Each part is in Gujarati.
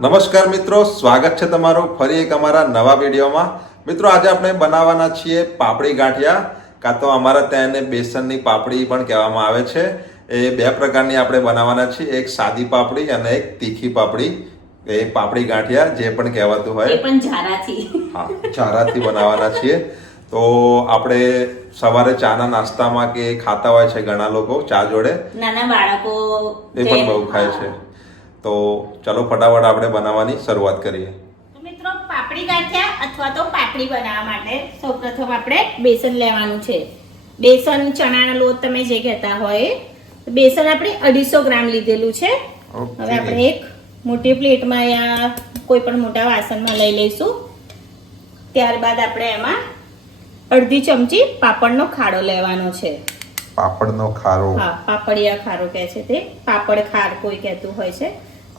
નમસ્કાર મિત્રો, સ્વાગત છે તમારું ફરી એક અમારા નવા વિડીયોમાં। મિત્રો આજે આપણે બનાવવાના છીએ પાપડી ગાંઠિયા, કાં તો અમારા ત્યાં એને બેસનની પાપડી પણ કહેવામાં આવે છે। એ બે પ્રકારની આપણે બનાવવાના છીએ, એક સાદી પાપડી અને એક તીખી પાપડી। એ પાપડી ગાંઠિયા જે પણ કહેવાતું હોય, એ પણ જારાથી। હા, જારાથી બનાવવાના છીએ। તો આપણે સવારે ચાના નાસ્તામાં કે ખાતા હોય છે ઘણા લોકો ચા જોડે, નાના બાળકો એ પણ બહુ ખાય છે। તો ચલો ફટાફટ આપણે બનાવવાની શરૂઆત કરીએ। તો મિત્રો પાપડી ગાંઠિયા અથવા તો પાપડી બનાવવા માટે સૌપ્રથમ આપણે બેસન લેવાનું છે। બેસન ચણાનો લોટ તમે જે કહેતા હોય, બેસન આપણે 250 ગ્રામ લીધેલું છે। હવે આપણે એક મોટી પ્લેટમાં યા કોઈ પણ મોટા વાસણમાં લઈ લઈશું। ત્યારબાદ આપણે એમાં અડધી ચમચી પાપડનો ખારો લેવાનો છે। પાપડનો ખારો, હા, પાપડિયા ખારો કહે છે, તે પાપડ ખાર કોઈ કહેતું હોય છે।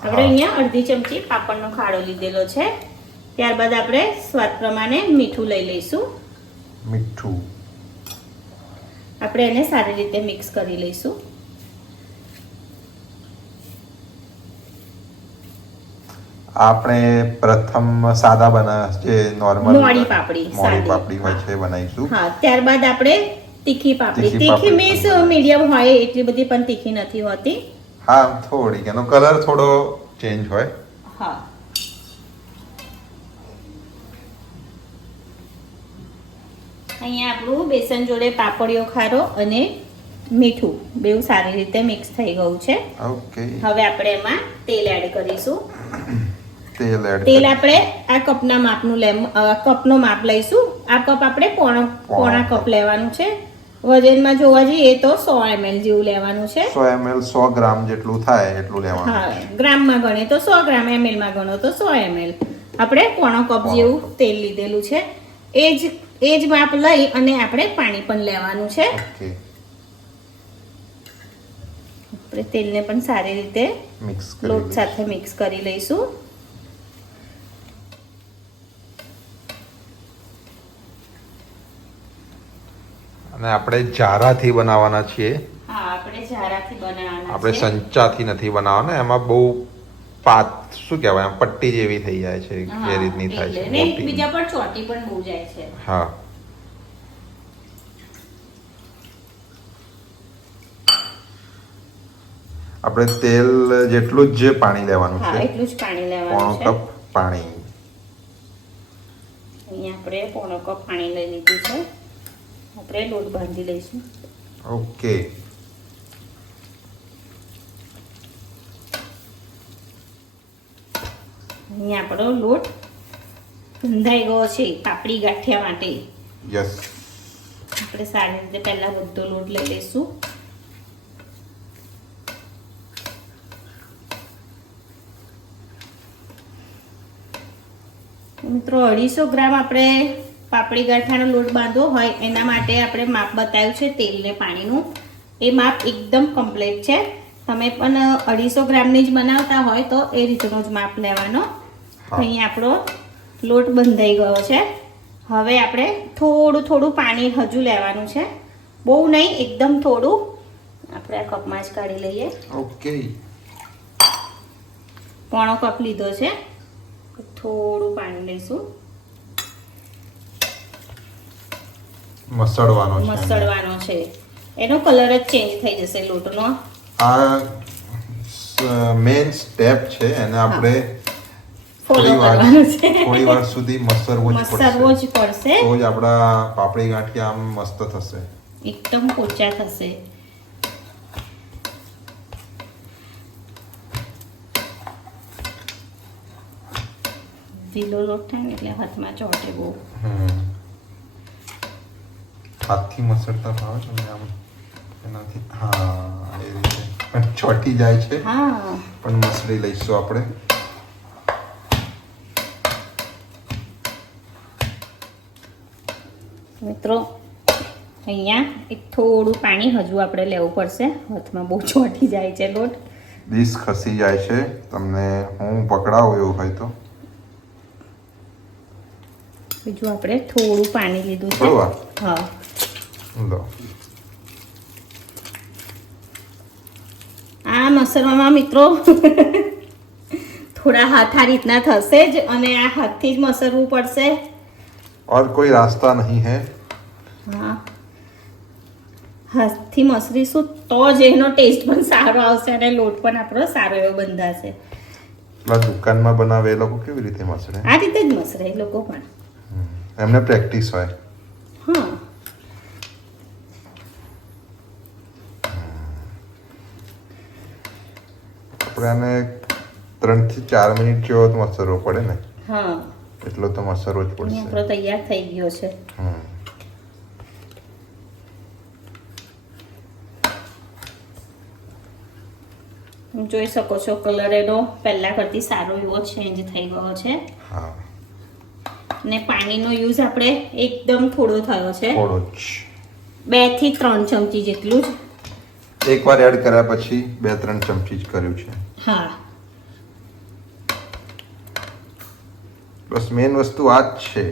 આપણે અહીંયા અડધી ચમચી પાપડનો ખારો લીધેલો છે। ત્યારબાદ આપણે સ્વાદ પ્રમાણે મીઠું લઈ લઈશું। મીઠું આપણે એને સારી રીતે મિક્સ કરી લઈશું। આપણે પ્રથમ સાદા જે નોર્મલ મોડી પાપડી હોય છે બનાવીશું। હા, ત્યારબાદ આપણે તીખી પાપડી, તીખી મીન્સ મીડિયમ હોય, એટલી બધી પણ તીખી નથી હોતી। હા, થોડી એનો કલર થોડો ચેન્જ હોય। હા, અહીંયા આપણું બેસન જોડે પાપડીયો ખારો અને મીઠું બેઉ સારી રીતે મિક્સ થઈ ગયું છે। ઓકે, હવે આપણે એમાં તેલ એડ કરીશું। તેલ આપણે આ કપના માપનું કપનો માપ લઈશું। આ કપ આપણે પોણા કપ લેવાનું છે। વજનમાં જોવા જઈએ તો 100 ml જેવું લેવાનું છે। 100 ml 100 ગ્રામ જેટલું થાય એટલું લેવાનું। હા, ગ્રામમાં ગણે તો 100 ગ્રામ, ml માં ગણો તો 100 ml। આપણે પોણો કપ જેવું તેલ લીધેલું છે। એ જ માપ લઈ અને આપણે પાણી પણ લેવાનું છે। ઓકે, આપણે તેલને પણ સારી રીતે લોટ સાથે મિક્સ કરી લઈશું। અને આપણે જારાથી બનાવવાના છીએ। હા, આપણે જારાથી બનાવવાના આપણે છે। સંચાથી નથી બનાવવાના। એમાં બહુ શું કહેવાય, આમ પટ્ટી જેવી થઈ જાય છે, એ રીતની થાય છે ને મોટી। બીજા પર ચોટી પણ બહુ જાય છે। હા, આપણે તેલ જેટલું જ પાણી લેવાનું હા, છે। એટલું જ પાણી લેવાનું પોણો છે। કપ પાણી। અહીંયા આપણે પોણો કપ પાણી લઈ લીધું છે। આપણે લોટ બાંધી લઈશું। ઓકે, અહીંયા આપણો લોટ બંધાઈ ગયો છે પાપડી ગાંઠિયા માટે। યસ, આપણે સારી રીતે પહેલા બધો લોટ લઈ લઈશું। મિત્રો 250 ગ્રામ આપણે પાપડી ગાંઠિયાનો લોટ બાંધવો હોય એના માટે આપણે માપ બતાવ્યું છે તેલ ને પાણીનું। એ માપ એકદમ કમ્પ્લીટ છે। તમે પણ 250 ગ્રામની જ બનાવતા હોય તો એ રીતનો જ માપ લેવાનો। અહીંયા આપણો લોટ બંધાઈ ગયો છે। હવે આપણે થોડું થોડું પાણી હજુ લેવાનું છે, બહુ નહીં, એકદમ થોડું। આપણે આ કપમાં જ કાઢી લઈએ। ઓકે, પોણો કપ લીધો છે, થોડું પાણી લઈશું। મસળવાનો છે, એનો કલર જ ચેન્જ થઈ જશે લોટનો। આ મેઇન સ્ટેપ છે, એને આપણે ફોલો કરવાનું છે। થોડી વાર સુધી મસળવો જ પડશે, તો જ આપણા પાપડી ગાંઠિયા આમ મસ્ત થશે, એકદમ પોચા થશે। ઢીલો લોટ થાય ને એટલે હાથમાં ચોંટે બહુ। હાથથી મસળતા ભાવે છે આમ, એનાથી હા એ રીતે ચોંટી જાય છે। હા, પણ મસળી લઈશું આપણે। મિત્રો અહીંયા એક થોડું પાણી હજુ આપણે લેવું પડશે, હાથમાં બહુ ચોંટી જાય છે લોટ, ડીશ ખસી જાય છે। તમને હું પકડાવું એવું હોય તો બીજું આપણે થોડું પાણી લીધું છે। હા, લો, આ મસળવામાં મિત્રો થોડા હાથ આ રીતના થશે જ અને આ હાથથી જ મસરવું પડશે. और कोई रास्ता नहीं है. હા, હાથથી મસરીશું તો જ એનો ટેસ્ટ પણ સારો આવશે અને લોટ પણ આપણો સારો એવો બંધાશે. દુકાનમાં બનાવે એ લોકો કેવી રીતે મસળે? આ રીતે જ મસરે એ લોકો પણ. એમને પ્રેક્ટિસ હોય. હા, આપણે આને 3 થી 4 મિનિટ જેવો તો મસરવો પડે ને. હા, એટલો તો મસરવો જ આપણો પડશે. તૈયાર થઈ ગયો છે. તમે જોઈ શકો છો કલર એનો પહેલા કરતી સારો એવો ચેન્જ થઈ ગયો છે. હા, ને પાણીનો યુઝ આપણે એકદમ થોડો થયો છે. થોડો જ. 2 થી 3 ચમચી જેટલું જ. એકવાર એડ કર્યા પછી 2-3 ચમચી જ કર્યું છે. હા, બસ મેઇન વસ્તુ આ જ છે.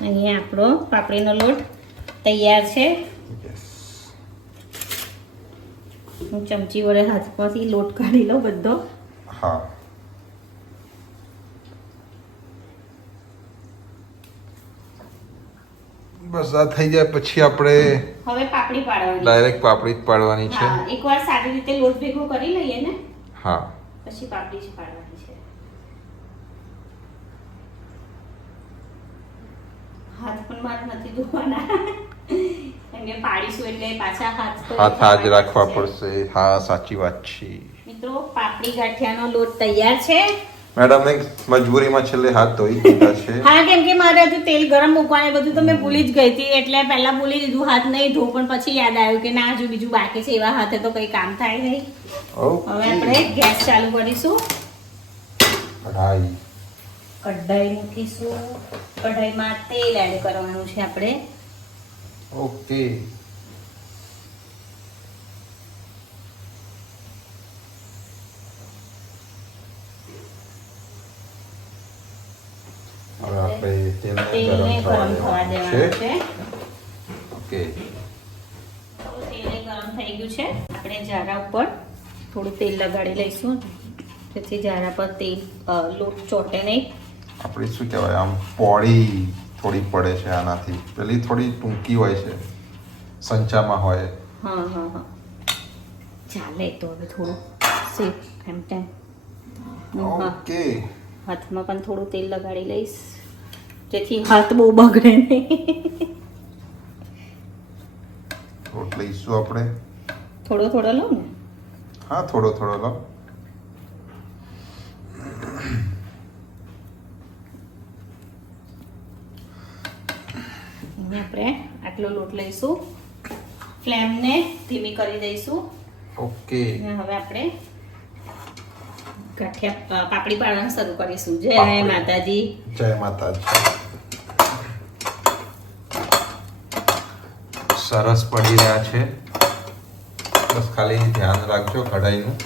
અહીંયા આપણો પાપડીનો લોટ તૈયાર છે. યસ. હું ચમચી વડે હાથમાંથી લોટ કાઢી લઉં બધો. હા, બસ આ થઈ જાય પછી આપણે હવે પાપડી પાડવાની. ડાયરેક્ટ પાપડી જ પાડવાની છે. હા, એકવાર સારી રીતે લોટ ભેગો કરી લઈએ ને હા, પછી પાપડી જ પાડવાની છે. હાથ પણ મારે નથી ધોવાના કેમ કે પાડીશું એટલે પાછા હાથ તો હાથ આજ ધોવાના રાખવા છે. પડશે. હા, સાચી વાત છે. મિત્રો, પાપડી ગાંઠિયાનો લોટ તૈયાર છે. મેડમ ને મજબૂરીમાં છેલ્લે હાથ ધોઈ દીધા છે. હા, કેમ કે મારે હજુ તેલ ગરમ મૂકવાને બધું તો મેં ભૂલી જ ગઈ હતી એટલે પહેલા ભૂલી દીધું હાથ નહીં ધો, પણ પછી યાદ આવ્યું કે ના હજુ બીજું બાકી છે. એવા હાથે તો કઈ કામ થાય નહીં. હવે આપણે ગેસ ચાલુ કરીશું. કઢાઈ. કઢાઈ મૂકીશું. કઢાઈમાં તેલ એડ કરવાનું છે આપણે. ઓકે. હવે આપણે તેલને તેલને ગરમ થવા દેવાનું છે. ઓકે. તેલ ગરમ થઈ ગયું છે. આપણે જારા ઉપર થોડું તેલ લગાડી લઈશું જેથી જારા પર તેલ લોટ ચોટે નહીં. આપણી શું કહેવાય આમ પોળી થોડી પડે છે આનાથી. પેલી થોડી ટૂંકી હોય છે, સંચામાં હોય. હા હા હા, ચાલે તો હવે થોડું સેફ એમ તેમ. હા, ઓકે. હાથમાં પણ થોડું તેલ લગાડી લઈશ જેથી હાથ બહુ બગડે નહીં. લોટ લઈશું આપણે. થોડો થોડો લો ને. હા, થોડો થોડો લો. આપણે આટલો લોટ લઈશું. ફ્લેમને ધીમી કરી દઈશું. ઓકે. અને હવે આપણે ગાંઠિયા પાપડી પાડવાનું શરૂ કરીશું. જય પાપડી. માતાજી. જય માતાજી. સરસ પડી રહ્યા છે. બસ ખાલી ધ્યાન રાખજો કઢાઈનું.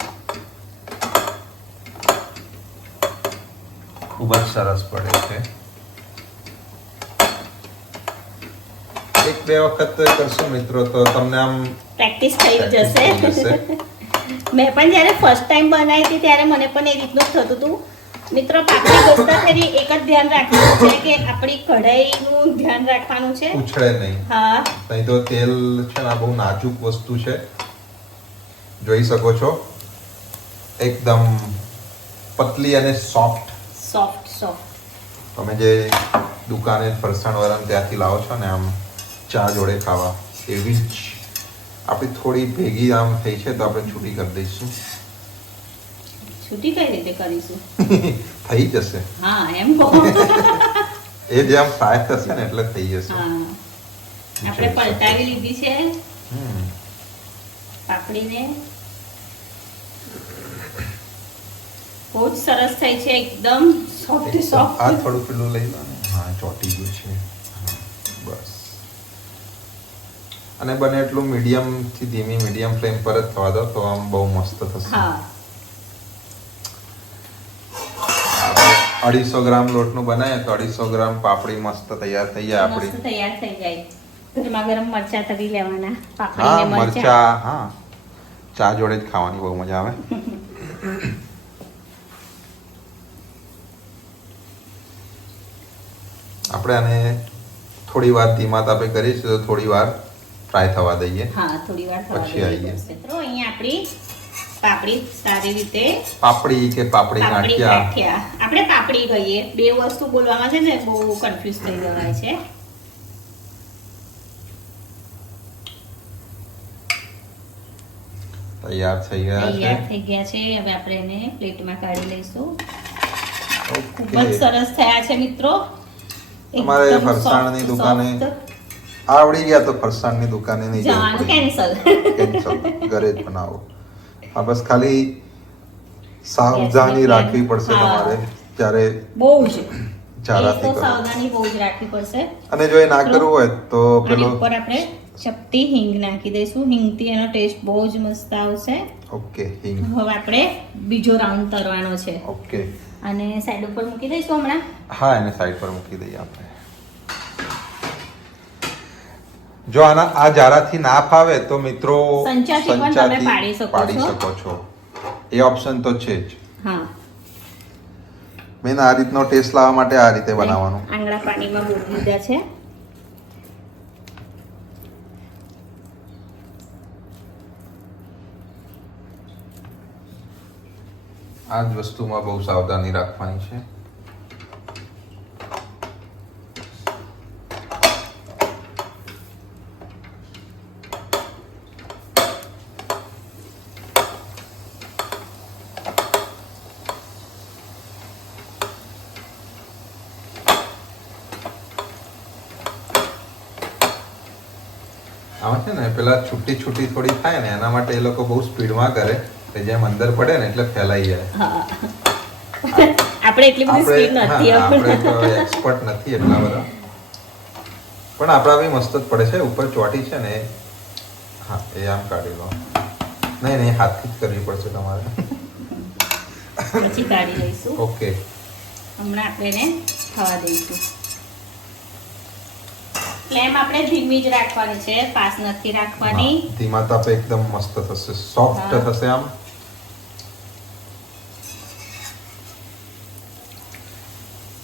ખૂબ જ સરસ પડે છે. 1-2 વખત કરશો મિત્રો તો તમને આમ પ્રેક્ટિસ થઈ practice થઈ જશે. જશે. મેં પણ જ્યારે ફર્સ્ટ ટાઈમ બનાવી હતી ત્યારે મને પણ એ રીતનું જ થતું હતું. મિત્રો, પાપડી ગસતા ફેરી એક જ ધ્યાન રાખવાનું છે કે આપણી કઢાઈનું ધ્યાન રાખવાનું છે. ઉછળે નહીં. હા, નહીં તો તેલ છે ને આ બહુ નાજુક વસ્તુ છે. જોઈ શકો છો એકદમ પતલી અને સોફ્ટ. Soft soft. તમે જે દુકાને ફરસાણ વાળા ત્યાંથી લાવો છો ને આમ ચા જોડે ખાવા એવી જ. આપણી થોડી ભેગી આમ થઈ છે તો આપણે છૂટી કરી દઈશું. છૂટી કઈ રીતે કરીશું? થઈ જશે. હા, એમ કહો. એ જે આમ ફ્રાય થશે ને એટલે થઈ જશે. હા, આપણે પલટાવી લીધી છે હમ. પાપડીને. બહુ જ સરસ થઈ છે, એકદમ સોફ્ટ આ સોફ્ટ. થોડું પેલું લઈ લો ને. હા, ચોટી ગયું છે. હા, બસ. અને બને એટલું મીડિયમ થી ધીમી મીડિયમ ફ્લેમ પર જ થવા દો તો આમ બહુ મસ્ત થશે. હા, 250 ગ્રામ લોટનું બનાવીએ તો 250 ગ્રામ પાપડી મસ્ત તૈયાર થઈ જાય આપણી. મસ્ત તૈયાર થઈ જાય. ગરમા ગરમ મરચા તળી લેવાના. હા, પાપડીને મરચા. મરચા. હા, ચા જોડે જ ખાવાની બહુ મજા આવે. આપણે આને થોડી વાર ધીમા તાપે કરીશું તો થોડી વાર ફ્રાય થવા દઈએ. હા, થોડી વાર થવા પછી દઈએ. આવીએ. મિત્રો અહીંયા આપણી પાપડી સારી રીતે પાપડી કે પાપડી ગાંઠિયા આપણે પાપડી કહીએ. બે વસ્તુ બોલવામાં છે ને બહુ કન્ફ્યુઝ થઈ જવાય છે. તૈયાર થઈ ગયા છે. તૈયાર થઈ ગયા છે. હવે આપણે એને પ્લેટમાં કાઢી લઈશું. ખૂબ જ ઓકે. સરસ થયા છે મિત્રો. તમારે એકદમ ફરસાણની soft, દુકાને soft. આવડી ગયા તો ફરસાણની દુકાને નહીં જવાનું કેન્સલ. કેન્સલ, ઘરે જ બનાવો. હા, બસ ખાલી સાવધાની રાખવી પડશે હા. તમારે ત્યારે બહુ જ જારાથી એ તો કરો. સાવધાની બહુ જ રાખવી પડશે. અને જો એ ના કરવું હોય તો આની પેલો ઉપર આપણે ચપટી હિંગ નાખી દઈશું. હિંગથી એનો ટેસ્ટ બહુ જ મસ્ત આવશે. ઓકે હિંગ. હવે આપણે બીજો રાઉન્ડ તરવાનો છે ઓકે. અને સાઈડ ઉપર મૂકી દઈશું હમણાં. હા, એને સાઈડ પર મૂકી દઈએ આપણે. જો આના આ જારાથી ના ફાવે તો મિત્રો સંચાથી પણ તમે પાડી શકો છો. શકો છો. એ ઓપ્શન તો છે જ. હા, મેન આ રીતનો ટેસ્ટ લાવવા માટે આ રીતે બનાવવાનું. આંગળા પાણીમાં બોળી લીધા છે. આ જ વસ્તુમાં બહુ સાવધાની રાખવાની છે. આમાં છે ને પેલા છૂટી છૂટી થોડી થાય ને એના માટે એ લોકો બહુ સ્પીડમાં કરે એટલે જેમ અંદર પડે ને એટલે ફેલાઈ જાય. હા, આપણે એટલી બધી સ્પીડ નથી. આપણે તો એક્સપર્ટ નથી એટલા બધા, પણ આપણા બી મસ્ત જ પડે છે. ઉપર ચોટી છે ને હા, એ આમ કાઢી લો. નહીં હાથથી જ કરવી પડશે તમારે. પછી કાઢી લઈશું. ઓકે. હમણાં આપણે એને થવા દઈશું. ફ્લેમ આપણે ધીમી જ રાખવાની છે, ફાસ્ટ નથી રાખવાની. હા, ધીમા તાપે એકદમ મસ્ત થશે, સોફ્ટ હા. થશે. આમ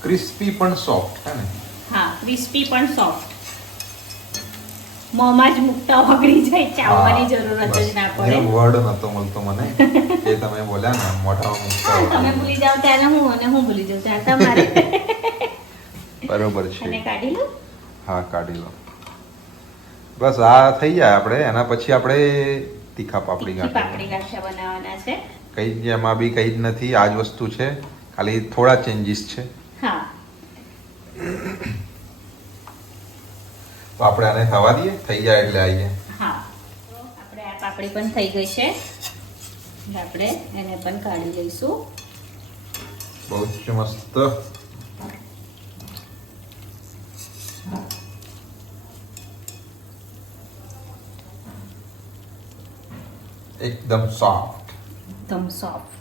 ક્રિસ્પી પણ સોફ્ટ હે ને. હા, ક્રિસ્પી પણ સોફ્ટ. મોંમાં જ મુકતા ઓગળી જાય, ચાવવાની જરૂરત જ ના પડે. વર્ડ નતો મળતો મને એ તમે બોલ્યા ને મોઢામાં મૂકતા તમે હોય. ભૂલી જાવ ત્યારે હું અને હું ભૂલી જાઉં ત્યારે તમારે. બરોબર અને છે. કાઢી લો. હા, કાઢી લો. બસ આ થઈ જાય આપણે એના પછી આપણે તીખા પાપડી તીખી ગાંઠિયા પાપડી ગાંઠિયા બનાવવાના છે. કઈ જ એમાં બી કઈ જ નથી, આ જ વસ્તુ છે, ખાલી થોડા ચેન્જીસ છે. હા, તો આપણે આને થવા દઈએ, થઈ જાય એટલે આવીએ. હા. તો આપણે આ પાપડી પણ થઈ ગઈ છે. એટલે આપણે એને પણ કાઢી લઈશું. બહુ જ મસ્ત. એકદમ સોફ્ટ. એકદમ સોફ્ટ.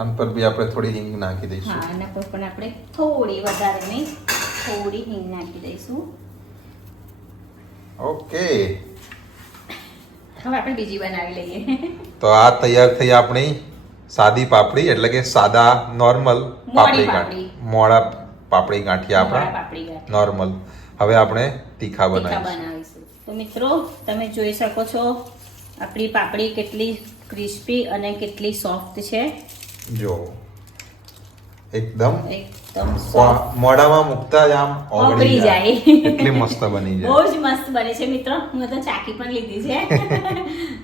આન પર બી આપણે થોડી હિંગ નાખી દઈશું. હા, એના પર પણ આપણે થોડી વધારે નહીં, થોડી હિંગ નાખી દઈશું. ઓકે. હવે આપણે બીજી બનાવી લઈએ. તો આ તૈયાર થઈ આપણી સાદી પાપડી, એટલે કે સાદા નોર્મલ પાપડી ગાંઠિયા. મોડા પાપડી ગાંઠિયા મોળા આપણા પાપડી ગાંઠિયા. નોર્મલ. હવે આપણે તીખા તીખા બનાવીશું. બનાવીશું. તો મિત્રો તમે જોઈ શકો છો આપણી પાપડી કેટલી ક્રિસ્પી અને કેટલી સોફ્ટ છે. જો એકદમ એકદમ સોફ્ટ, મોઢામાં મુકતા જ આમ ઓગળી જાય. એટલી મસ્ત બની બહુ જાય. જ મસ્ત બની છે મિત્રો. હું તો ચાકી પણ લીધી છે.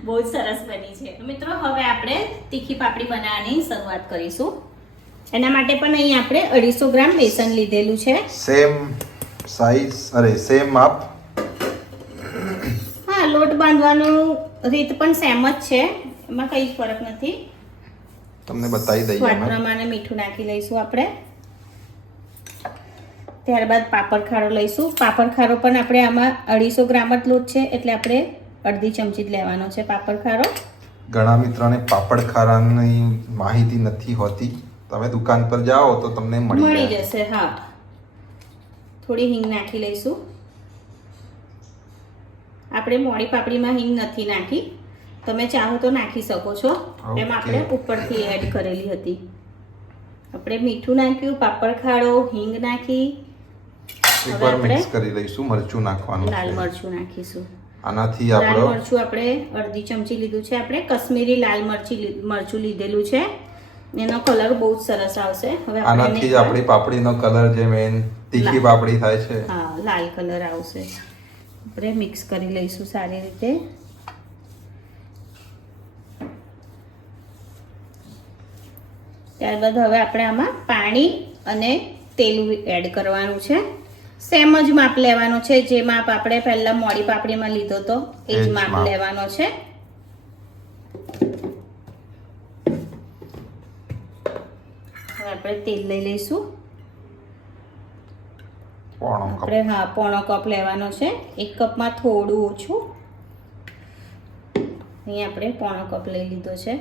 બહુ જ સરસ બની છે. તો મિત્રો હવે આપણે તીખી પાપડી બનાવવાની શરૂઆત કરીશું. એના માટે પણ અહીં આપણે 250 ગ્રામ બેસન લીધેલું છે. સેમ સાઈઝ, અરે સેમ માપ. હા, લોટ બાંધવાનું રીત પણ સેમ જ છે, એમાં કઈ ફરક નથી. તમને બતાવી દઈએ સ્વાદ અમે. પ્રમાણે મીઠું નાખી લઈશું આપણે. ત્યારબાદ પાપડ ખારો લઈશું. પાપડ ખારો પણ આપણે આમાં 250 ગ્રામ જ લોટ છે એટલે આપણે અડધી ચમચી જ લેવાનો છે પાપડ ખારો. ઘણા મિત્રોને પાપડ ખારાની માહિતી નથી હોતી. તમે દુકાન પર જાઓ તો તમને મળી મળી જાય. જશે. હા, થોડી હિંગ નાખી લઈશું. આપણે મોડી પાપડીમાં હિંગ નથી નાખી, તમે ચાહો તો નાખી શકો છો. એમ આપણે ઉપરથી એડ કરેલી હતી. આપણે મીઠું નાખ્યું, પાપડ ખાડો, હિંગ નાખી. એકવાર મિક્સ કરી લઈશું. મરચું નાખવાનું લાલ છે. મરચું નાખીશું. આનાથી લાલ આપણો મરચું આપણે અડધી ચમચી લીધું છે. આપણે કશ્મીરી લાલ મરચું લીધેલું છે. એનો કલર બહુ જ સરસ આવશે. હવે આનાથી જ આપણી પાપડીનો કલર જે મેઈન તીખી પાપડી થાય છે, હા, લાલ કલર આવશે. આપણે મિક્સ કરી લઈશું સારી રીતે. ત્યારબાદ હવે આપણે આમાં પાણી અને તેલ એડ કરવાનું છે. સેમ જ માપ લેવાનો છે. જે માપ આપણે પહેલા મોડી પાપડીમાં લીધો તો એ જ માપ લેવાનો છે. હવે આપણે તેલ લઈ લઈશું. આપણે પોણો કપ લેવાનો છે. 1 કપમાં થોડું ઓછું. અહીં આપણે પોણો કપ લઈ લીધો છે.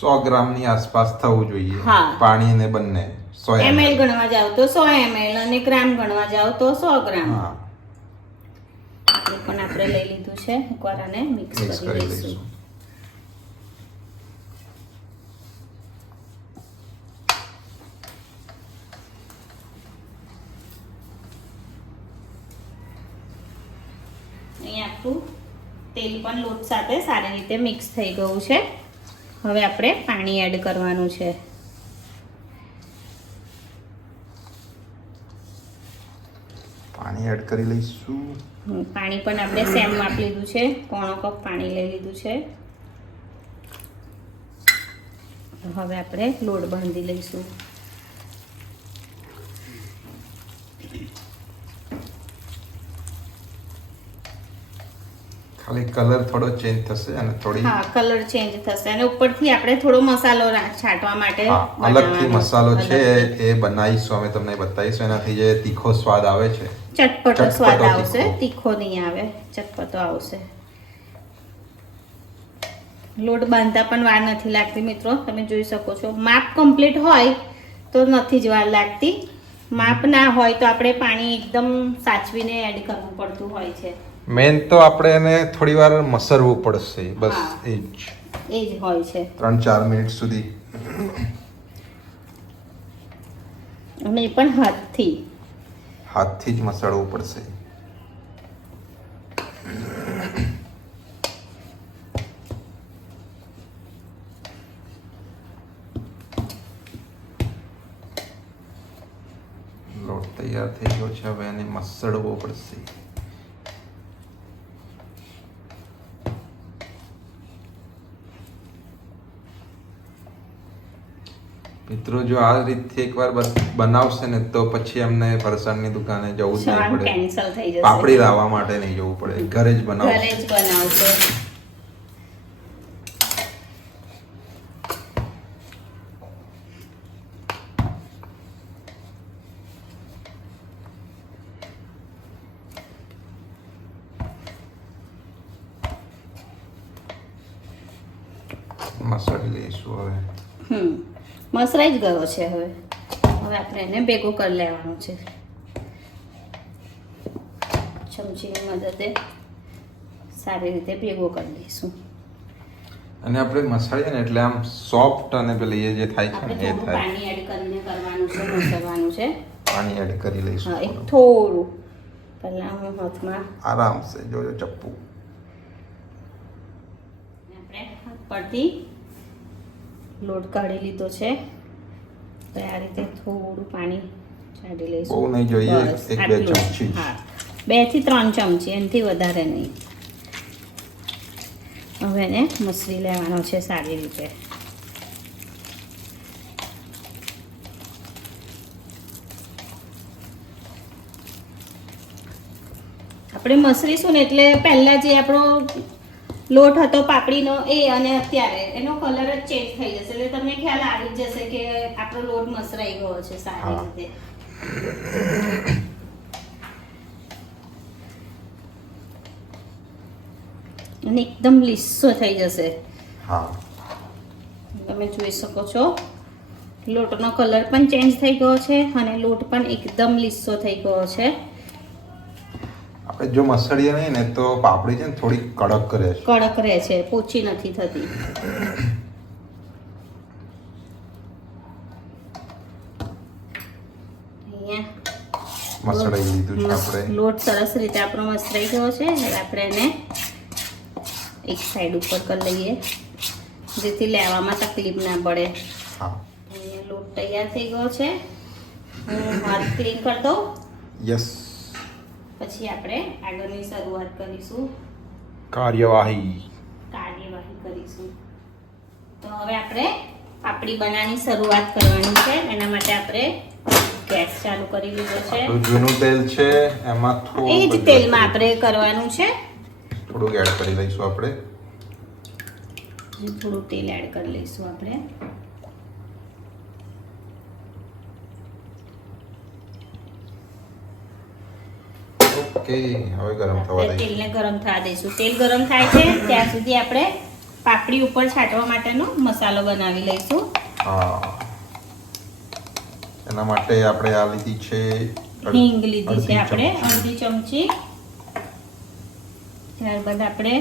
100 ગ્રામની આસપાસ થવું જોઈએ. હા. પાણી ને બંને 100 ml ગણવા જાવ તો 100 ml અને ગ્રામ ગણવા જાવ તો 100 ગ્રામ. હા, એ પણ આપણે લઈ લીધું છે. એકવાર આને મિક્સ કરી લઈશું. અહીં આપણું તેલ પણ લોટ સાથે સારી રીતે મિક્સ થઈ ગયું છે. હવે આપણે પાણી એડ કરવાનું છે. પાણી એડ કરી લઈશું. પાણી પણ આપણે સેમ માપ લીધું છે. પોણો કપ પાણી લઈ લીધું છે. હવે આપણે લોટ બાંધી લઈશું. ખાલી કલર થોડો ચેન્જ થશે અને થોડી હા, કલર ચેન્જ થશે અને ઉપરથી આપણે થોડો મસાલો છાંટવા માટે અલગથી મસાલો છે એ બનાવીશું. અમે તમને બતાવીશું. એનાથી જે તીખો સ્વાદ આવે છે, ચટપટો સ્વાદ આવશે. તીખો. તીખો નહીં આવે, ચટપટો આવશે. લોટ બાંધતા પણ વાર નથી લાગતી મિત્રો. તમે જોઈ શકો છો. માપ કમ્પ્લીટ હોય તો નથી જ વાર લાગતી. માપ ના હોય તો આપણે પાણી એકદમ સાચવીને એડ કરવું પડતું હોય છે. મેન તો આપણે એને થોડી વાર મસરવું પડશે. બસ હા. એ જ હોય છે. 3-4 મિનિટ સુધી. અને એ પણ હાથથી જ મસળવું પડશે. લોટ તૈયાર થઈ ગયો છે. હવે એને મસળવો પડશે. મિત્રો જો આ રીતથી એકવાર બનાવશે ને તો પછી અમને ફરસાણની દુકાને જવું જ નહીં પડે. કેન્સલ થઈ જશે. પાપડી લાવવા માટે નહીં જવું પડે. ઘરે જ ઘરે બનાવશે. જ બનાવશે. મસાલી લઈશું હવે. મસરાઈ જ ગયો છે. હવે આપણે એને ભેગું કરી લેવાનું છે. ચમચીની મદદે સારી રીતે ભેગું કરી લઈશું. અને આપણે મસાડીએ ને એટલે આમ સોફ્ટ અને પેલી એ જે થાય છે આપણે ને એ થોડું થાય. પાણી એડ કરીને કરવાનું છે, મસરવાનું છે. પાણી એડ કરી લઈશું. હા, એક થોડું. પહેલા હું હાથમાં આરામ સે જોજો ચપ્પુ. આપણે હાથ પરથી લોટ કાઢી લીધો છે. તો આ રીતે થોડું પાણી છાંટી લઈશું. બહુ નહીં જોઈએ. બસ, 1-2 આટલું જ. ચમચી. હા, 2 થી 3 ચમચી, એનાથી વધારે નહીં. હવે એને મસળી લેવાનો છે સારી રીતે. આપણે મસળીશું ને એટલે પહેલા જે આપણો લોટ હતો પાપડીનો એ અને અત્યારે એનો કલર જ ચેન્જ થઈ જશે. એટલે તમને ખ્યાલ આવી જ જશે કે આપણો લોટ મસરાઈ ગયો છે સારી રીતે. અને એકદમ લીસો થઈ જશે. હા, તમે જોઈ શકો છો લોટનો કલર પણ ચેન્જ થઈ ગયો છે અને લોટ પણ એકદમ લીસો થઈ ગયો છે. આપણે જો મસળીએ નહીં ને તો પાપડી છે ને થોડી કડક રહે છે. કડક રહે છે, પોચી નથી થતી. મસળાઈ લીધું છે આપણે. લોટ સરસ રીતે આપણો મસળાઈ ગયો છે. હવે આપણે એને એક સાઈડ ઉપર કરી લઈએ જેથી લેવામાં તકલીફ ના પડે. હા, અહીંયા લોટ તૈયાર થઈ ગયો છે. હું હાથ ક્લીન કરી દઉં, યસ. પછી આપણે આગળની શરૂઆત કરીશું, કાર્યવાહી કરીશું. તો હવે આપણે પાપડી બનાવવાની શરૂઆત કરવાની છે. એના માટે આપણે ગેસ ચાલુ કરી લીધો છે. આપણું જૂનું તેલ છે એમાં એ જ તેલમાં આપણે કરવાનું છે. થોડુંક એડ કરી લઈશું આપણે. થોડું તેલ એડ કરી લઈશું આપણે. ઓકે, હવે ગરમ થવા દઈશું. તેલને ગરમ થવા દઈશું. તેલ ગરમ થાય છે ત્યાં સુધી આપણે પાપડી ઉપર છાંટવા માટેનો મસાલો બનાવી લઈશું. હા, એના માટે આપણે આ લીધી છે હિંગ લીધી છે આપણે અડધી ચમચી. ત્યારબાદ આપણે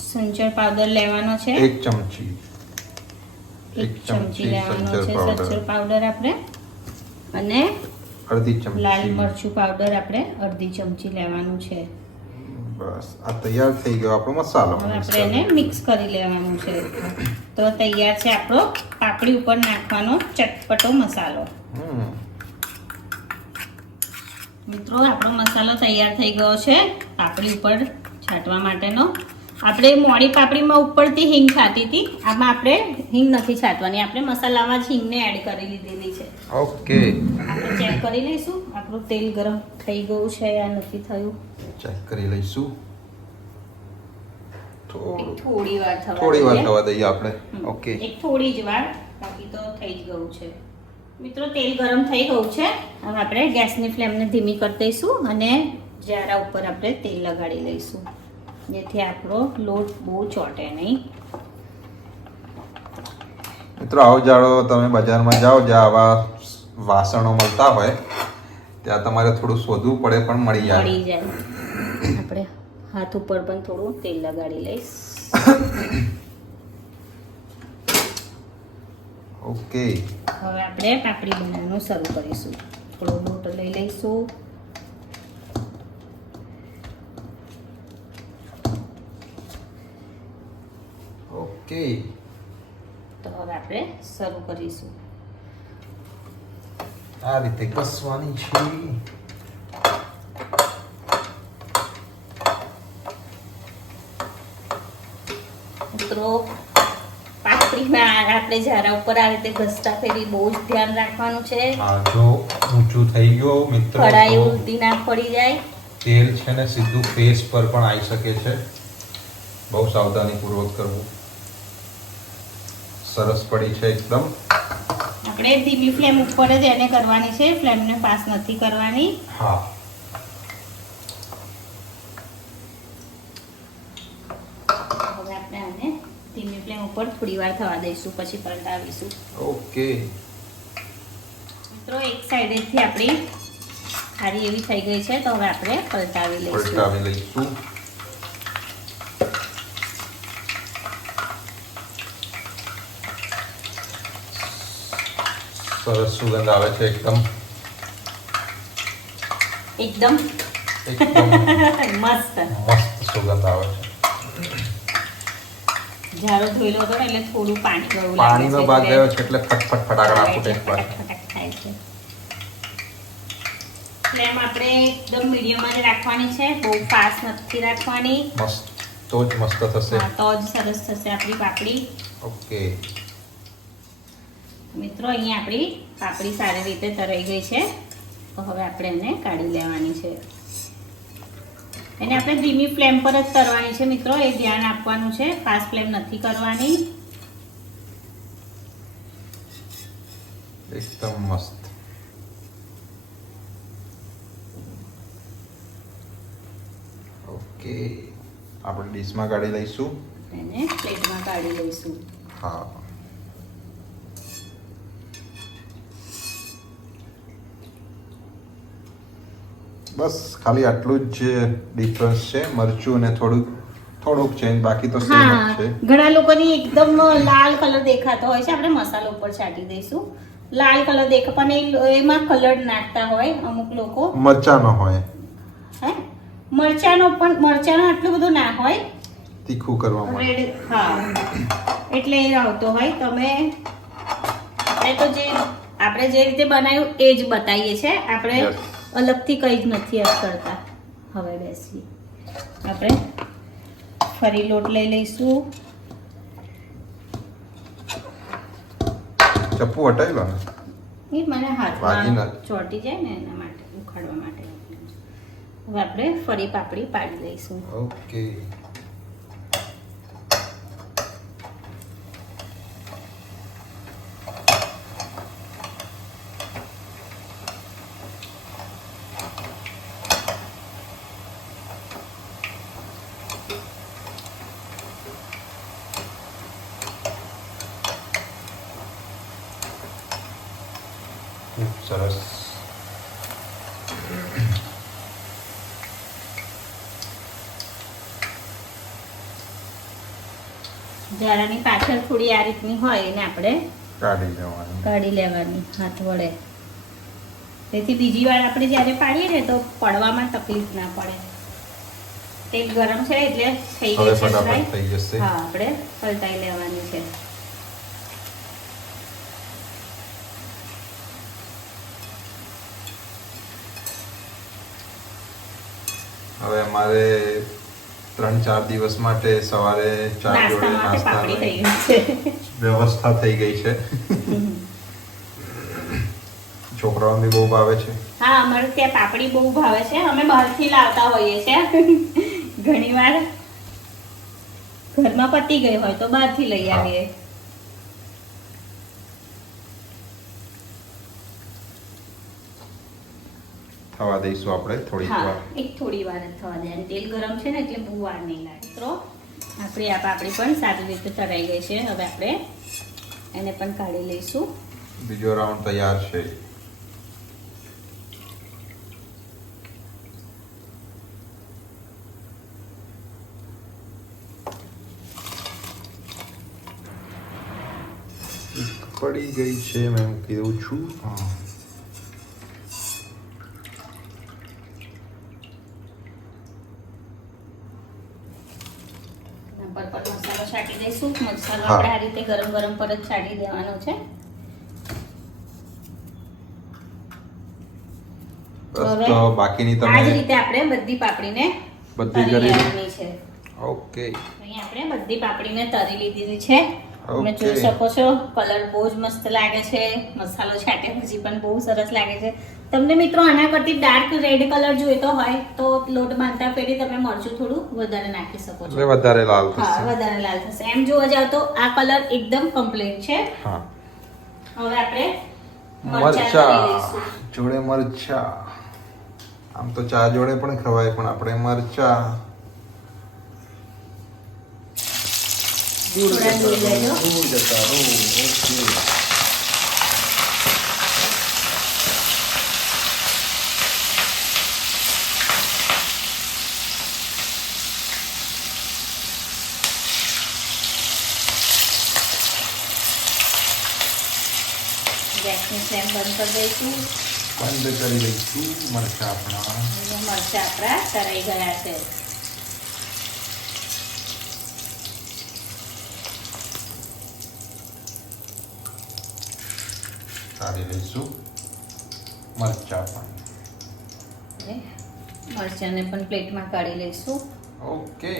સંચળ પાવડર લેવાનો છે, 1 ચમચી. 1 ચમચી લેવાનો છે સંચળ પાવડર આપણે. અને અડધી ચમચી લાલ મરચું પાવડર આપણે અડધી ચમચી લેવાનું છે. બસ, આ તૈયાર થઈ ગયો આપણો મસાલો. હવે આપણે એને મિક્સ કરી લેવાનું છે. તો તૈયાર છે આપણો પાપડી ઉપર નાખવાનો ચટપટો મસાલો. મિત્રો, આપણો મસાલો તૈયાર થઈ ગયો છે પાપડી ઉપર છાંટવા માટેનો. આપણે મોડી પાપડીમાં ઉપરથી હિંગ છાંટી હતી, આમાં આપણે હિંગ નથી છાંટવાની. આપણે મસાલામાં જ હિંગને એડ કરી લીધેલી છે. ઓકે, આપણે ચેક કરી લઈશું આપણું તેલ ગરમ થઈ ગયું છે યા નથી થયું. ચેક કરી લઈશું. થોડી વાર થવા દઈએ આપણે. ઓકે, એક થોડી જ વાર, બાકી તો થઈ જ ગયું છે. મિત્રો, તેલ ગરમ થઈ ગયું છે. હવે આપણે ગેસની ફ્લેમને ધીમી કરી દઈશું અને જારા ઉપર આપણે તેલ લગાડી લઈશું જેથી આપણો લોટ બહુ ચોટે નહીં. મિત્રો, આવો જાડો તમે બજારમાં જાઓ જ્યાં આવા વાસણો મળતા હોય ત્યાં તમારે થોડું શોધવું પડે પણ મળી જાય. આપણે હાથ ઉપર પણ થોડું તેલ લગાડી લઈશ. ઓકે, હવે આપણે પાપડી બનાવવાનું શરૂ કરીશું. થોડો લોટ લઈ લઈશું. ઓકે, તો હવે આપણે શરૂ કરીશું. આ રીતે કસવાની છે. મિત્રો, પાપડીમાં આપણે જારા ઉપર આ રીતે ઘસતા ફેરી બહુ જ ધ્યાન રાખવાનું છે. હા, જો ઊંચું થઈ ગયું મિત્રો, કડાઈ ઉલટી ના પડી જાય. તેલ છે ને સીધું ફેસ પર પણ આવી શકે છે. બહુ સાવધાનીપૂર્વક કરવું. સરસ પડી છે એકદમ. આપણે ધીમી ફ્લેમ ઉપર જ એને કરવાની છે, ફ્લેમને ફાસ્ટ નથી કરવાની. હા, હવે આપણે આને ધીમી ફ્લેમ ઉપર થોડી વાર થવા દઈશું, પછી પલટાવીશું. ઓકે. મિત્રો, એક સાઈડેથી આપણી સારી એવી થઈ ગઈ છે, તો હવે આપણે પલટાવી લઈશું. સરસ સુગંધ આવે છે એકદમ મસ્ત સુગંધ આવે છે. જારો ધોઈલો હતો ને એટલે થોડું પાણી ગયું પાણીનો ભાગ ગયો છે એટલે ફટફટ ફટાકડા ફૂટે છે. ફટાફટ થાય છે. ફ્લેમ આપણે એકદમ મીડિયમ જ રાખવાની છે, બહુ ફાસ્ટ નથી રાખવાની. મસ્ત, તો જ મસ્ત થશે. હા, તો જ સરસ થશે આપણી પાપડી. ઓકે મિત્રો, અહીંયા આપણી પાપડી સારી રીતે તરાઈ ગઈ છે. તો હવે આપણે એને કાઢી લેવાની છે. એને આપણે ધીમી ફ્લેમ પર જ તરવાની છે મિત્રો, એ ધ્યાન આપવાનું છે, ફાસ્ટ ફ્લેમ નથી કરવાની. એકદમ મસ્ત. ઓકે, આપણે ડીશમાં કાઢી લઈશું. એને પ્લેટમાં કાઢી લઈશું. હા, બસ ખાલી આટલું જ ડિફરન્સ છે, મરચું ને થોડુંક ચેન્જ, બાકી તો સેમ હા જ છે. ઘણા લોકોની એકદમ લાલ કલર દેખાતો હોય છે, આપણે મસાલો ઉપર છાંટી દઈશું. લાલ કલર દેખા પણ એમાં કલર નાખતા હોય અમુક લોકો. મરચાનો હોય, હે મરચાનો આટલું બધું ના હોય, તીખું કરવા માટે. રેડ. હા એટલે એ આવતો હોય. તમે આપણે જે રીતે બનાવ્યું એ જ બતાવીએ છીએ, આપણે Yes. અલગથી કંઈ જ નથી એડ કરતા. હવે બેસી આપણે ફરી લોટ લઈ લઈશું. ચપ્પુ હટાવી લો ને. એ મને વાગી હાથમાં ના. ચોંટી જાય ને એના માટે, ઉખાડવા માટે. હવે આપણે ફરી પાપડી પાડી દઈશું. ઓકે. સરસ. જરાની પાછળ થોડી આ રીતની હોય એને આપણે કાઢી લેવાની હાથ વડે. તેથી બીજી વાર આપણે જ્યારે પાડીએ ને તો પડવામાં તકલીફ ના પડે. તેલ ગરમ છે એટલે થઈ હવે ગઈ છે ફટાફટ ફ્રાય. થઈ જશે. હા આપણે પલટાઈ લેવાની છે. હવે અમારે 3-4 દિવસ માટે સવારે ચા જોડે નાસ્તા માટે પાપડી થઈ નાસ્તાની ગઈ છે. વ્યવસ્થા થઈ ગઈ છે. છોકરાઓને બહુ ભાવે છે. હા અમારે ત્યાં પાપડી બહુ ભાવે છે. અમે બહારથી લાવતા હોઈએ છીએ. ઘણીવાર ઘરમાં પતી ગઈ હોય તો બહારથી લઈ હા. આવીએ. થવા દઈશું આપણે થોડીક હા વાર. એક થોડી વાર જ થવા દે. અને તેલ ગરમ છે ને એટલે બહુ વાર નહીં લાગે. મિત્રો આપણી આ પાપડી પણ સારી રીતે તળાઈ ગઈ છે. હવે આપણે એને પણ કાઢી લઈશું. બીજો રાઉન્ડ તૈયાર છે. પડી ગઈ છે મેં કીધું છું. હા. પર મસાલો છાંટી દઈશું. મસાલો હા. આપણે આ રીતે ગરમ ગરમ પર જ છાંટી દેવાનો છે. બસ હવે તો બાકીની આ જ તમે રીતે આપણે બધી પાપડીને બધી તળી કરી લેવાની છે. ઓકે. અહીં આપણે બધી પાપડીને તરી લીધી છે. તમે Okay. જોઈ શકો છો કલર બહુ જ મસ્ત લાગે છે. મસાલો છાંટ્યા પછી પણ બહુ સરસ લાગે છે. તમને મિત્રો આના કરતી ડાર્ક રેડ કલર જોઈતો હોય તો લોટ બાંધતા પહેલી તમે મરચું થોડું વધારે નાખી શકો છો. એટલે વધારે લાલ હા થશે. વધારે લાલ થશે. એમ જોવા જાવ તો આ કલર એકદમ કમ્પ્લીટ છે. હા. હવે આપણે મરચાં તળી મરચા લઈશું. જોડે મરચા. આમ તો ચા જોડે પણ ખવાય પણ આપણે મરચા દૂર થોડા દૂર લેજો. જતા રહો. ઓકે. ગેસની ફ્લેમ બંધ કરી દઈશું. બંધ કરી દઈશું મરચા આપણા. અને મરચાં આપણા તરાઈ ગયા છે. કાઢી લઈશું મરચા પણ. અને મરચાંને પણ પ્લેટમાં કાઢી લઈશું. ઓકે.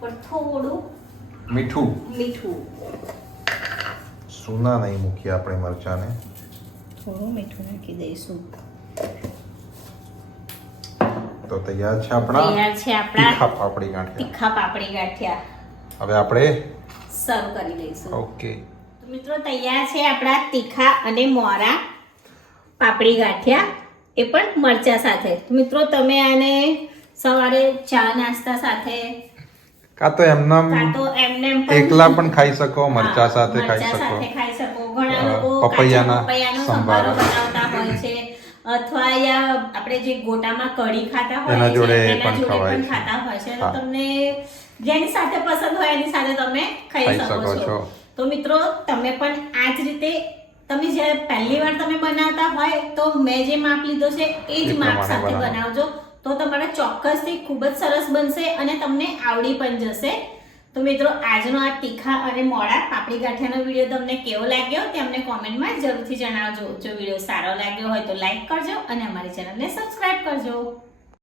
પણ થોડું મીઠું મીઠું સુના નહીં મૂકીએ આપણે મરચાને. થોડું મીઠું નાખી દઈશું. તો તૈયાર છે આપણા તૈયાર છે આપણા તીખા પાપડી ગાંઠિયા. તીખા પાપડી ગાંઠિયા. હવે આપણે સર્વ કરી લઈશું. ઓકે. તો મિત્રો તૈયાર છે આપણા તીખા અને મોરા પાપડી ગાંઠિયા, એ પણ મરચા સાથે. તો મિત્રો તમે આને સવારે ચા નાસ્તા સાથે કાં તો એમનામ કાં તો એમને એમ પણ એકલા પણ ખાઈ શકો, મરચા હા, સાથે ખાઈ મરચાં શકો. સાથે ખાઈ શકો. ઘણા લોકો પપૈયાના પપૈયાનો સંભારો સંભારો બનાવતા હોય છે, અથવા યા આપણે આપણે જે ગોટામાં કઢી ખાતા હોય એના છે, જોડે એના પણ જોડે ખવાય પણ છે. ખાતા હોય છે. તો હા. તમને જેની સાથે પસંદ હોય એની સાથે તમે ખાઈ શકો છો. તો મિત્રો તમે પણ આ જ રીતે તમે જ્યારે પહેલી વાર તમે બનાવતા હોય તો મેં જે માપ લીધો છે એ જ એ માપ પ્રમાણે સાથે બનાવો. બનાવજો. તો તમારે ચોક્કસથી ખૂબ જ સરસ બનશે અને તમને આવડી પણ જશે. તો મિત્રો આજનો આ તીખા અને મોળા પાપડી ગાંઠિયાનો વિડીયો તમને કેવો લાગ્યો તે અમને કોમેન્ટમાં જરૂરથી જણાવજો. જો વિડીયો સારો લાગ્યો હોય તો લાઈક કરજો અને અમારી ચેનલને સબસ્ક્રાઇબ કરજો.